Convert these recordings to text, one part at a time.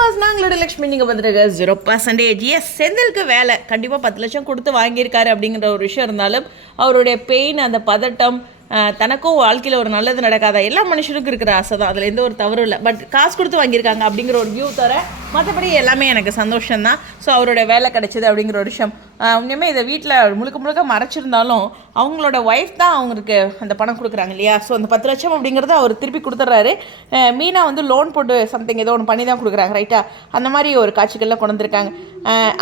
Viewers, நாங்களோட Lakshmi நீங்கள் வந்துருக்க 0% S செந்திலுக்கு வேலை கண்டிப்பாக 10 லட்சம் கொடுத்து வாங்கியிருக்காரு அப்படிங்கிற ஒரு விஷயம் இருந்தாலும் அவருடைய பெயின், அந்த பதட்டம், தனக்கும் வாழ்க்கையில் ஒரு நல்லது நடக்காத எல்லா மனுஷனுக்கும் இருக்கிற ஆசை தான். அதில் எந்த ஒரு தவறும் இல்லை. பட் காசு கொடுத்து வாங்கியிருக்காங்க அப்படிங்கிற ஒரு வியூ தர மற்றபடி எல்லாமே எனக்கு சந்தோஷம்தான். ஸோ அவருடைய வேலை கிடைச்சிது அப்படிங்கிற ஒரு விஷயம் உண்மையுமே இதை வீட்டில் முழுக்க மறைச்சிருந்தாலும் அவங்களோட ஒய்ஃப் தான் அவங்களுக்கு அந்த பணம் கொடுக்குறாங்க இல்லையா. ஸோ அந்த 10 லட்சம் அப்படிங்கிறத அவர் திருப்பி கொடுத்துட்றாரு. மீனா வந்து லோன் போட்டு சம்திங் ஏதோ ஒன்று பண்ணி தான் கொடுக்குறாங்க, ரைட்டா? அந்த மாதிரி ஒரு காட்சிகள்லாம் கொண்டு வந்திருக்காங்க.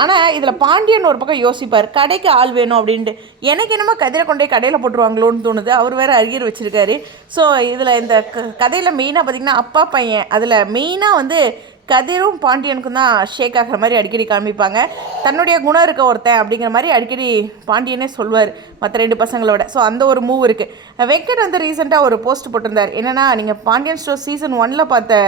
ஆனால் இதில் பாண்டியன் ஒரு பக்கம் யோசிப்பார், கடைக்கு ஆள் வேணும் அப்படின்ட்டு. எனக்கு என்னமோ கதிரை கொண்டே கடையில் போட்டுருவாங்களோன்னு தோணுது. அவர் வேறு அரியர் வச்சுருக்காரு. ஸோ இதில் இந்த கதையில் மெயினாக பார்த்திங்கன்னா அப்பா பையன், அதில் மெயினாக வந்து கதிரும் பாண்டியனுக்கும் தான் ஷேக் ஆகிற மாதிரி அடிக்கடி காமிப்பாங்க. தன்னுடைய குணம் இருக்க ஒருத்தன் அப்படிங்கிற மாதிரி அடிக்கடி பாண்டியனே சொல்வார் மற்ற 2 பசங்களோட. ஸோ அந்த ஒரு மூவ் இருக்குது. வெங்கட் வந்து ரீசெண்டாக ஒரு போஸ்ட் போட்டிருந்தார். என்னென்னா, நீங்கள் பாண்டியன் ஸ்டோர் சீசன் 1 பார்த்த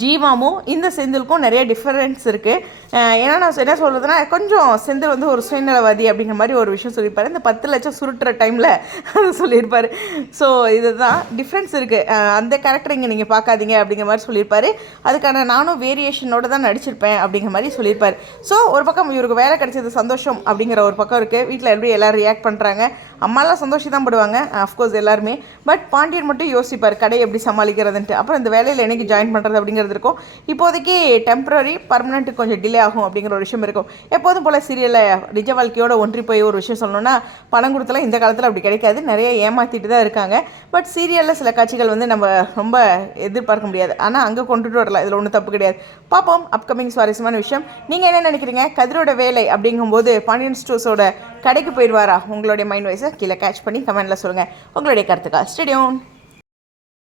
ஜீவாமும் இந்த செந்திலுக்கும் நிறைய டிஃப்ரென்ஸ் இருக்குது. ஏன்னா நான் என்ன சொல்கிறதுனா, கொஞ்சம் செந்தில் வந்து ஒரு சுயநலவாதி அப்படிங்கிற மாதிரி ஒரு விஷயம் சொல்லியிருப்பார். இந்த 10 லட்சம் சுருட்டுற டைமில் அது சொல்லியிருப்பார். ஸோ இதுதான் டிஃப்ரென்ஸ் இருக்குது. அந்த கேரக்டர் இங்கே நீங்கள் பார்க்காதீங்க அப்படிங்கிற மாதிரி சொல்லியிருப்பார். அதுக்கான நானும் வேரியேஷனோடு தான் நடிச்சிருப்பேன் அப்படிங்கிற மாதிரி சொல்லியிருப்பார். ஸோ ஒரு பக்கம் இவருக்கு வேலை கிடைச்சது சந்தோஷம் அப்படிங்கிற ஒரு பக்கம் இருக்குது. வீட்டில் எப்படி எல்லோரும் ரியாக்ட் பண்ணுறாங்க. அம்மாலாம் சந்தோஷம் தான் படுவாங்க, அஃப்கோர்ஸ் எல்லாருமே. பட் பாண்டியன் மட்டும் யோசிப்பார் கடையை எப்படி சமாளிக்கிறதுன்ட்டு. அப்புறம் இந்த வேலையில் என்னைக்கு ஜாயின் பண்ணுறது அப்படிங்கிறது இருக்கும். இப்போதைக்கு டெம்பரரி, பர்மனெண்ட்டு கொஞ்சம் டிலே ஆகும் அப்படிங்கிற ஒரு விஷயம் இருக்கும். எப்போதும் போல் சீரியலில் நிஜ வாழ்க்கையோட ஒன்றி போய் ஒரு விஷயம் சொல்லணும்னா, பணம் கொடுத்தலாம் இந்த காலத்தில் அப்படி கிடைக்காது. நிறைய ஏமாற்றிட்டு தான் இருக்காங்க. பட் சீரியலில் சில காட்சிகள் வந்து நம்ம ரொம்ப எதிர்பார்க்க முடியாது. ஆனால் அங்கே கொண்டுட்டு வரலாம், இதில் ஒன்றும் தப்பு கிடையாது. பார்ப்போம் அப்கமிங் சுவாரஸ்யமான விஷயம். நீங்கள் என்ன நினைக்கிறீங்க? கதிரோட வேலை அப்படிங்கும்போது பாண்டியன் ஸ்டோர்ஸோட கடைக்கு போயிடுவாரா? உங்களுடைய மைண்ட் வைஸை கீழே கேட்ச் பண்ணி கமெண்ட்டில் சொல்லுங்கள். உங்களுடைய கருத்துக்கள். ஸ்டேடியோன்.